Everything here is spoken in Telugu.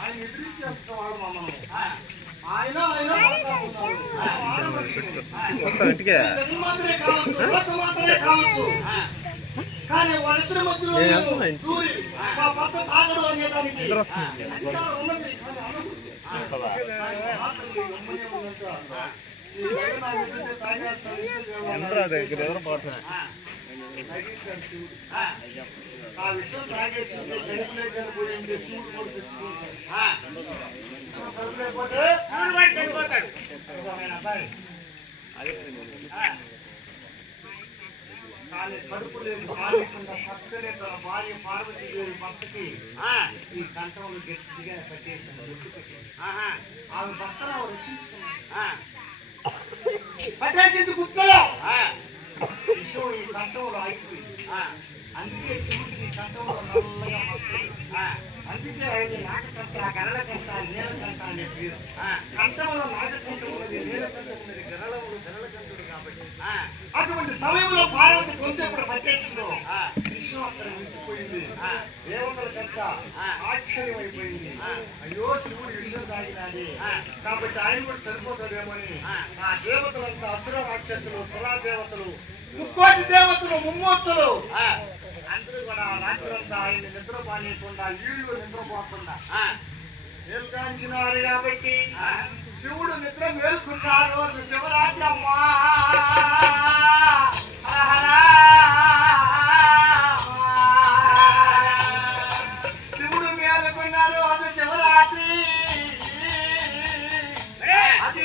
ఆయన ఎదిరించేవాడు మమ్మల్ని. ఆయన మాత్రమే కావచ్చు, కానీ వలసల మధ్యలో దూరి మా భర్త తాగడు అనేదానికి ఉన్నది. ఆ విషయం తాగేసి చనిపోయింది. శివుడు కూడా చచ్చిపోతాడు. కానీ కడుపు లేదు కాలేకుండా పక్కనే తన భార్య పార్వతీదేవి భక్తికి ఈ కంఠంలో గట్టిగా పెట్టేసాను. ఆమె భర్తను రక్షించుకున్నాను. పట్టేసింది గుర్తులో విషయం ఈ కంఠంలో ఆగిపోయింది. అందుకే శివుడికి కంఠంలో నల్లగా అందుకే ఆయన నాగకంఠ, గరళకంఠ, నీలకంఠ అనే పేరు. కంఠంలో నాగకంఠ ఉన్నది, నీలకంఠ ఉన్నది, గరళకంఠుడు కాబట్టి అటువంటి సమయంలో పార్వతి కొంచెప్పుడు పట్టేసిందో విషయం అక్కడ మించిపోయింది. దేవతలకంట ఆశ్చర్యం అయిపోయింది. అయ్యో శివుడు విషయం తాగినాడి కాబట్టి ఆయన కూడా చనిపోతాడేమని ఆ దేవతలంతా అసుర రాక్షసులు, సురాదేవతలు, ముక్కోటి దేవతలు, ముమ్మూర్తులు అందరూ కూడా రాత్రంతా ఆయన నిద్ర పానీయకుండా వీళ్ళు నిద్రపోకుండా మేల్కాంచినారు. కాబట్టి శివుడు నిద్ర మేల్కున్నారు. రోజు శివరాత్రి అమ్మా. శివుడు మేలుకున్నారు. అది శివరాత్రి. అది